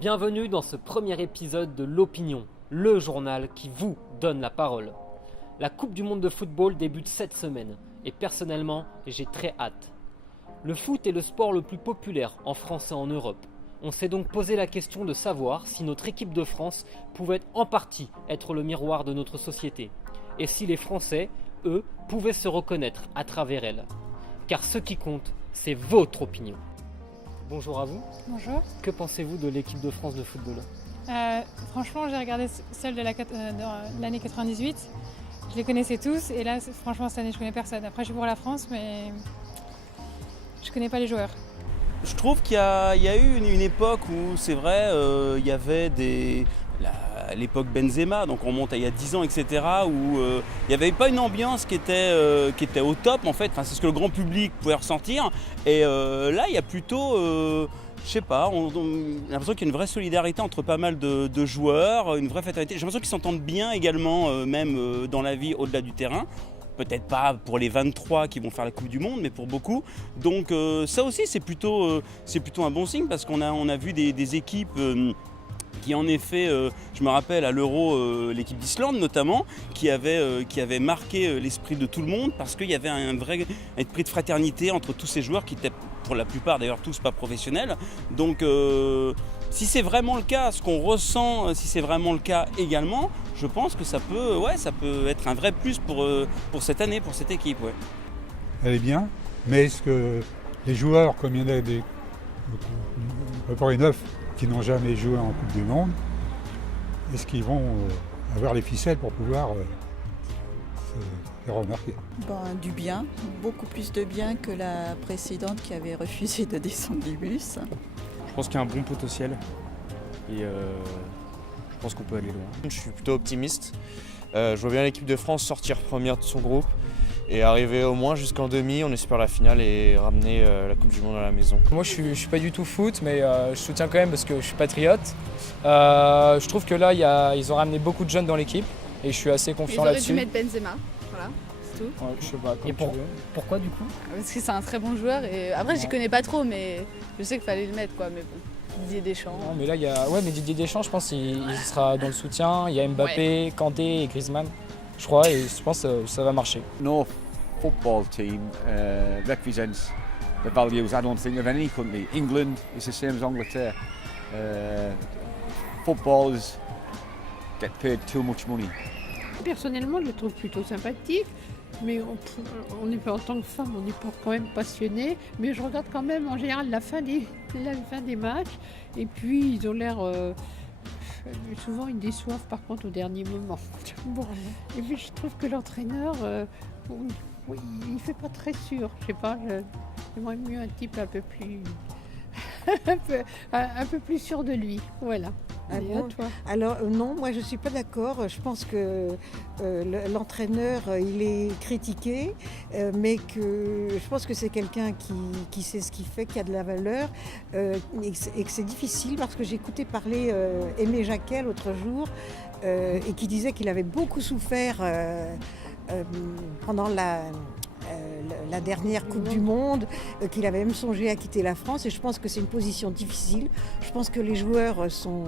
Bienvenue dans ce premier épisode de l'Opinion, le journal qui vous donne la parole. La Coupe du Monde de football débute cette semaine et personnellement, j'ai très hâte. Le foot est le sport le plus populaire en France et en Europe. On s'est donc posé la question de savoir si notre équipe de France pouvait en partie être le miroir de notre société et si les Français, eux, pouvaient se reconnaître à travers elle. Car ce qui compte, c'est votre opinion. Bonjour à vous. Bonjour. Que pensez-vous de l'équipe de France de football ? Franchement, j'ai regardé celle de l'année 98. Je les connaissais tous et là, franchement, cette année, je connais personne. Après, je suis pour la France, mais je connais pas les joueurs. Je trouve qu'il y a eu une époque où, c'est vrai, il y avait l'époque Benzema, donc on monte à il y a 10 ans, etc., où il n'y avait pas une ambiance qui était au top, en fait. Enfin, c'est ce que le grand public pouvait ressentir. Et là, il y a plutôt, je sais pas, on a l'impression qu'il y a une vraie solidarité entre pas mal de joueurs, une vraie fraternité. J'ai l'impression qu'ils s'entendent bien également, même dans la vie au-delà du terrain. Peut-être pas pour les 23 qui vont faire la Coupe du Monde, mais pour beaucoup. Donc ça aussi, c'est plutôt un bon signe parce qu'on a vu des équipes qui en effet, je me rappelle à l'Euro, l'équipe d'Islande notamment, qui avait marqué l'esprit de tout le monde parce qu'il y avait un vrai esprit de fraternité entre tous ces joueurs qui étaient pour la plupart d'ailleurs tous pas professionnels. Donc si c'est vraiment le cas, ce qu'on ressent, si c'est vraiment le cas également, je pense que ça peut être un vrai plus pour cette année, pour cette équipe. Ouais. Elle est bien, mais est-ce que les joueurs, comme il y en a à peu près 9 qui n'ont jamais joué en Coupe du Monde, est-ce qu'ils vont avoir les ficelles pour pouvoir se faire remarquer ? Du bien, beaucoup plus de bien que la précédente qui avait refusé de descendre du bus. Je pense qu'il y a un bon potentiel et je pense qu'on peut aller loin. Je suis plutôt optimiste. Je vois bien l'équipe de France sortir première de son groupe et arriver au moins jusqu'en demi, on espère la finale et ramener la Coupe du Monde à la maison. Moi je suis pas du tout foot, mais je soutiens quand même parce que je suis patriote. Je trouve que là ils ont ramené beaucoup de jeunes dans l'équipe et je suis assez confiant là-dessus. Ils auraient dû mettre Benzema, voilà, c'est tout. Ouais, je sais pas, comme Et pourquoi du coup ? Parce que c'est un très bon joueur et après j'y connais pas trop, mais je sais qu'il fallait le mettre quoi, mais bon. Didier Deschamps. Non, mais là mais Didier Deschamps, je pense il sera dans le soutien. Il y a Mbappé, Kanté et Griezmann, je crois, et je pense que ça va marcher. No football team represents the values I don't think of any country. England is the same as Angleterre. Footballers get paid too much money. Personnellement, je le trouve plutôt sympathique, mais on est pas, en tant que femme, on n'est pas quand même passionné. Mais je regarde quand même en général la fin des matchs, et puis ils ont l'air. Souvent ils déçoivent par contre au dernier moment. Bon. Et puis je trouve que l'entraîneur, il fait pas très sûr. Je sais pas, j'aimerais mieux un type un peu plus. un peu plus sûr de lui, voilà. Ah bon ? Alors non, moi je ne suis pas d'accord. Je pense que l'entraîneur, il est critiqué, mais que je pense que c'est quelqu'un qui sait ce qu'il fait, qui a de la valeur, et que c'est difficile parce que j'ai écouté parler Aimé Jacquet l'autre jour, et qui disait qu'il avait beaucoup souffert pendant la dernière Coupe du Monde, qu'il avait même songé à quitter la France, et je pense que c'est une position difficile. Je pense que les joueurs sont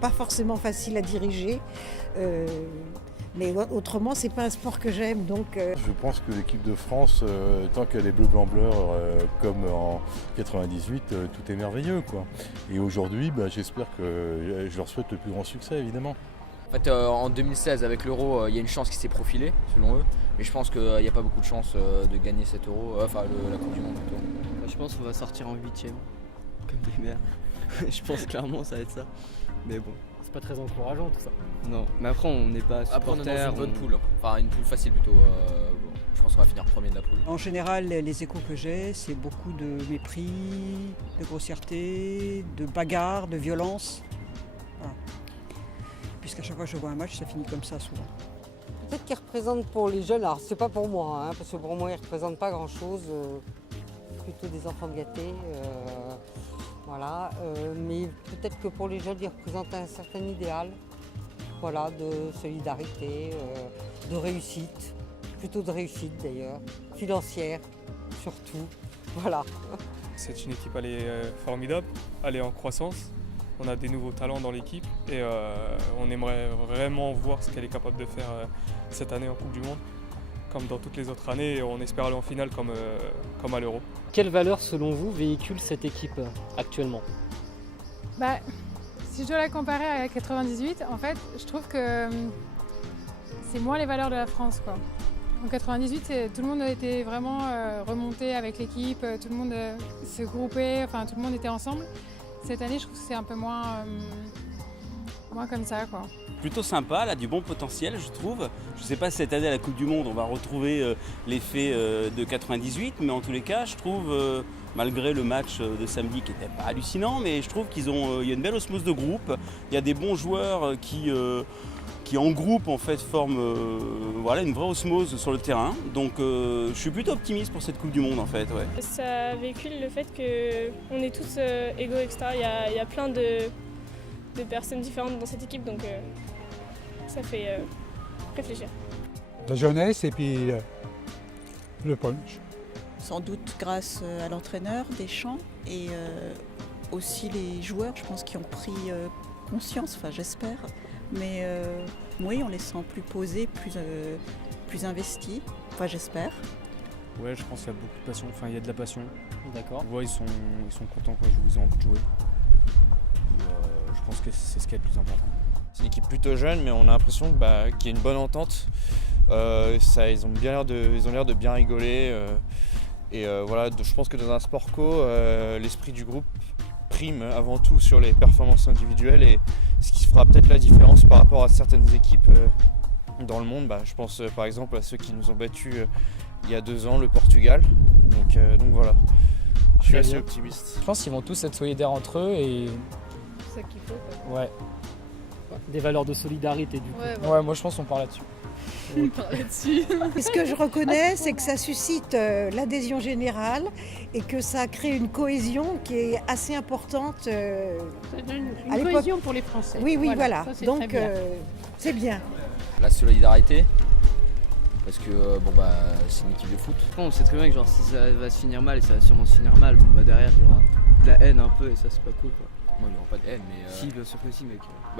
pas forcément faciles à diriger, mais autrement c'est pas un sport que j'aime, donc. Je pense que l'équipe de France, tant qu'elle est bleu blanc bleu comme en 98, tout est merveilleux quoi. Et aujourd'hui, j'espère que je leur souhaite le plus grand succès évidemment. En fait, en 2016, avec l'Euro, il y a une chance qui s'est profilée, selon eux. Mais je pense qu'il n'y a pas beaucoup de chances de gagner cet Euro, la Coupe du Monde plutôt. Je pense qu'on va sortir en 8ème, comme des mères. Je pense clairement ça va être ça. Mais bon. C'est pas très encourageant tout ça. Non, mais après on n'est pas supporter. Après on est dans une bonne poule, enfin une poule facile plutôt. Je pense qu'on va finir premier de la poule. En général, les échos que j'ai, c'est beaucoup de mépris, de grossièreté, de bagarres, de violence. Voilà. Puisqu'à chaque fois que je vois un match, ça finit comme ça souvent. Peut-être qu'il représente pour les jeunes, alors c'est pas pour moi, parce que pour moi il ne représente pas grand-chose, plutôt des enfants gâtés, voilà. Mais peut-être que pour les jeunes, il représente un certain idéal, voilà, de solidarité, de réussite, plutôt de réussite d'ailleurs, financière surtout, voilà. C'est une équipe, elle est formidable, elle est en croissance. On a des nouveaux talents dans l'équipe et on aimerait vraiment voir ce qu'elle est capable de faire cette année en Coupe du Monde. Comme dans toutes les autres années, on espère aller en finale comme à l'Euro. Quelle valeur, selon vous, véhicule cette équipe actuellement? Bah, si je dois la comparer à la 98, en fait, je trouve que c'est moins les valeurs de la France, quoi. En 98, tout le monde était vraiment remonté avec l'équipe, tout le monde se groupait, enfin tout le monde était ensemble. Cette année, je trouve que c'est un peu moins comme ça, quoi. Plutôt sympa, là, du bon potentiel, je trouve. Je ne sais pas si cette année à la Coupe du Monde, on va retrouver l'effet de 98, mais en tous les cas, je trouve, malgré le match de samedi qui n'était pas hallucinant, mais je trouve qu'il y a une belle osmose de groupe. Il y a des bons joueurs qui en groupe en fait forment une vraie osmose sur le terrain. Donc je suis plutôt optimiste pour cette Coupe du Monde en fait. Ouais. Ça véhicule le fait qu'on est tous égaux, etc. Il y a plein de personnes différentes dans cette équipe, donc ça fait réfléchir. La jeunesse et puis le punch. Sans doute grâce à l'entraîneur Deschamps et aussi les joueurs, je pense, qui ont pris conscience, enfin j'espère. Mais oui, on les sent plus posés, plus investis, enfin j'espère. Ouais, je pense qu'il y a beaucoup de passion, enfin il y a de la passion. D'accord. On voit, ils sont contents quand ils ont envie de jouer. Je pense que c'est ce qui est le plus important. C'est une équipe plutôt jeune, mais on a l'impression qu'il y a une bonne entente. Ils ont l'air de bien rigoler. Je pense que dans un sport co, l'esprit du groupe prime avant tout sur les performances individuelles et ce qui fera peut-être la différence par rapport à certaines équipes dans le monde. Je pense par exemple à ceux qui nous ont battus il y a 2 ans, le Portugal. Donc voilà, je suis assez optimiste. Je pense qu'ils vont tous être solidaires entre eux et... C'est ça qu'il faut, quoi. Ouais. Des valeurs de solidarité du coup. Ouais, moi je pense qu'on part là-dessus. On part là-dessus. Et ce que je reconnais, c'est que ça suscite l'adhésion générale et que ça crée une cohésion qui est assez importante. Ça donne à une l'époque. cohésion pour les Français. Oui, voilà. Ça, c'est Donc très bien. c'est bien. La solidarité, parce que c'est une équipe de foot. On sait très bien que genre, si ça va se finir mal, et ça va sûrement se finir mal, derrière il y aura de la haine un peu et ça c'est pas cool quoi. Moi, il n'y aura pas de haine, mais... Si, bien sûr que si mec.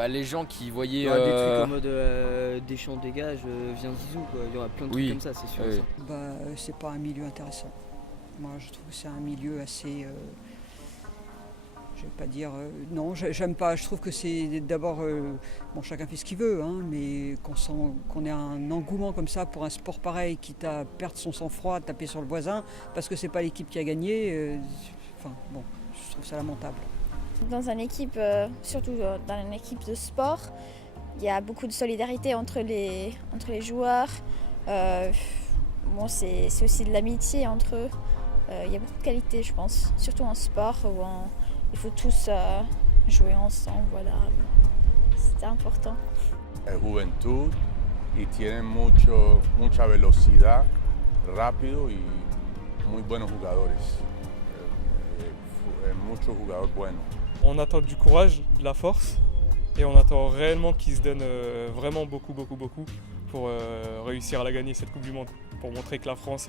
Les gens qui voyaient... Il y aura des trucs en mode Deschamps dégage, viens Zizou quoi. Il y aura plein de trucs comme ça, c'est sûr. Oui. C'est pas un milieu intéressant. Moi je trouve que c'est un milieu assez... je vais pas dire... non, j'aime pas. Je trouve que c'est d'abord... chacun fait ce qu'il veut, hein, mais qu'on ait un engouement comme ça pour un sport pareil, quitte à perdre son sang-froid, taper sur le voisin, parce que c'est pas l'équipe qui a gagné. Je trouve ça lamentable. Dans une équipe, surtout dans une équipe de sport, il y a beaucoup de solidarité entre les joueurs. C'est aussi de l'amitié entre eux. Il y a beaucoup de qualité, je pense, surtout en sport où il faut tous jouer ensemble. Voilà, c'est important. Es juventud y tienen mucha velocidad, rápido y muy buenos jugadores. Muchos jugadores buenos. On attend du courage, de la force et on attend réellement qu'ils se donnent vraiment beaucoup pour réussir à la gagner cette Coupe du Monde. Pour montrer que la France,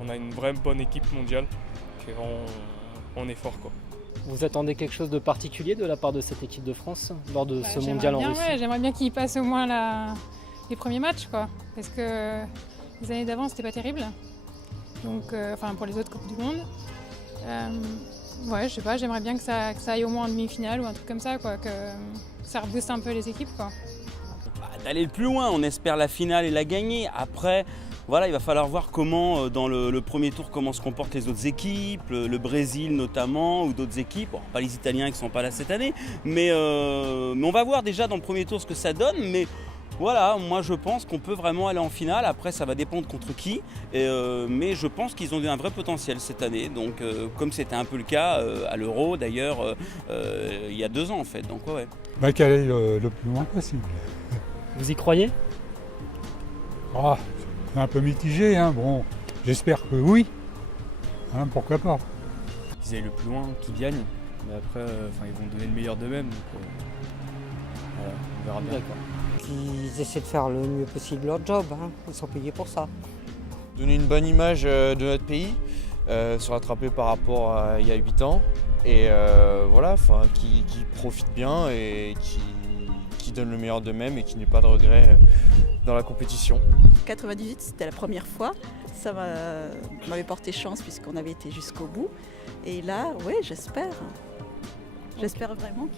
on a une vraie bonne équipe mondiale, qu'on est fort quoi. Vous attendez quelque chose de particulier de la part de cette équipe de France lors de ce mondial en Russie? J'aimerais bien qu'ils passent au moins les premiers matchs, quoi. Parce que les années d'avant, c'était pas terrible. Donc, pour les autres Coupes du Monde. Je sais pas, j'aimerais bien que ça aille au moins en demi-finale ou un truc comme ça, quoi, que ça rebooste un peu les équipes, quoi. D'aller le plus loin, on espère la finale et la gagner. Après, il va falloir voir comment, dans le premier tour, comment se comportent les autres équipes, le Brésil notamment, ou d'autres équipes. Bon, pas les Italiens qui ne sont pas là cette année, mais on va voir déjà dans le premier tour ce que ça donne. Mais voilà, moi je pense qu'on peut vraiment aller en finale. Après, ça va dépendre contre qui. Mais je pense qu'ils ont un vrai potentiel cette année. Donc, comme c'était un peu le cas à l'Euro d'ailleurs, il y a 2 ans en fait. Donc, ouais. Qu'elle aille le plus loin possible. Vous y croyez? C'est un peu mitigé, hein. Bon, j'espère que oui. Pourquoi pas. Qu'ils aillent le plus loin, qu'ils gagnent. Mais après, ils vont donner le meilleur d'eux-mêmes. Donc, on verra bien. D'accord. Qu'ils essaient de faire le mieux possible leur job, hein. Ils sont payés pour ça. Donner une bonne image de notre pays, se rattraper par rapport à il y a 8 ans. Et voilà, qui profitent bien et qui donnent le meilleur d'eux-mêmes et qui n'aient pas de regrets dans la compétition. 98, c'était la première fois. Ça m'avait porté chance puisqu'on avait été jusqu'au bout. Et là, oui, j'espère. J'espère vraiment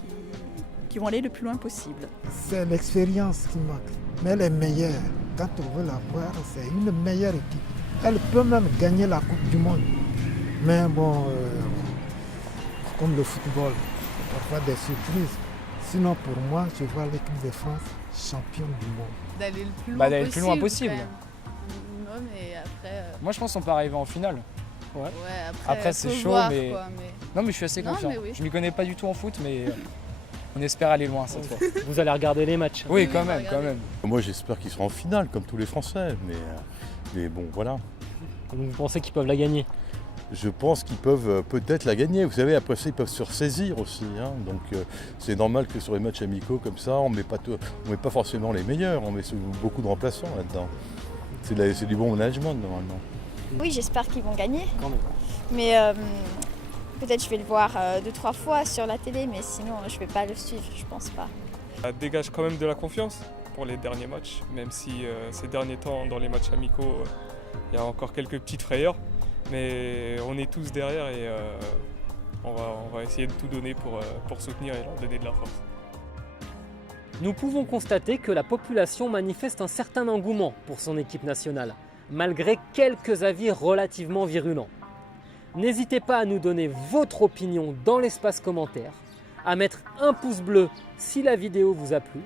qu'ils vont aller le plus loin possible. C'est l'expérience qui manque. Mais elle est meilleure. Quand on veut la voir, c'est une meilleure équipe. Elle peut même gagner la Coupe du Monde. Mais bon, comme le football, parfois des surprises. Sinon, pour moi, je vois l'équipe de France championne du monde. D'aller le plus loin D'aller possible. le plus loin possible. Minimum, et après, Moi, je pense qu'on peut arriver en finale. Ouais. ouais, Après, c'est faut chaud, voir, mais... quoi, Non, mais je suis assez Non, confiant. mais oui. Je m'y connais pas du tout en foot, mais on espère aller loin cette fois. Vous allez regarder les matchs? Oui, quand même, quand même. Moi, j'espère qu'ils seront en finale, comme tous les Français. Mais bon, voilà. Vous pensez qu'ils peuvent la gagner? Je pense qu'ils peuvent peut-être la gagner. Vous savez, après ça, ils peuvent se ressaisir aussi. Hein. Donc, c'est normal que sur les matchs amicaux comme ça, on met pas forcément les meilleurs. On met beaucoup de remplaçants là-dedans. C'est du bon management, normalement. Oui, j'espère qu'ils vont gagner. Mais peut-être je vais le voir 2-3 fois sur la télé, mais sinon je vais pas le suivre, je pense pas. Ça dégage quand même de la confiance pour les derniers matchs, même si ces derniers temps, dans les matchs amicaux, il y a encore quelques petites frayeurs. Mais on est tous derrière et on va essayer de tout donner pour soutenir et leur donner de la force. Nous pouvons constater que la population manifeste un certain engouement pour son équipe nationale, malgré quelques avis relativement virulents. N'hésitez pas à nous donner votre opinion dans l'espace commentaire, à mettre un pouce bleu si la vidéo vous a plu,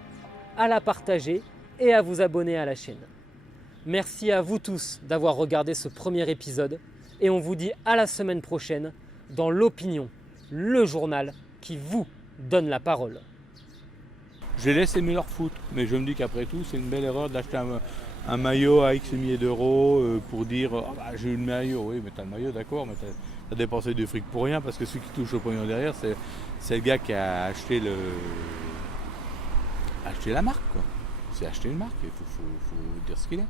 à la partager et à vous abonner à la chaîne. Merci à vous tous d'avoir regardé ce premier épisode et on vous dit à la semaine prochaine dans l'Opinion, le journal qui vous donne la parole. Je laisse aimer leur foot, mais je me dis qu'après tout, c'est une belle erreur d'acheter un maillot à X milliers d'euros pour dire j'ai eu le maillot. Oui, mais t'as le maillot, d'accord, mais t'as dépensé du fric pour rien parce que celui qui touche au pognon derrière, c'est le gars qui a acheté la marque, quoi. C'est acheter une marque, il faut dire ce qu'il est.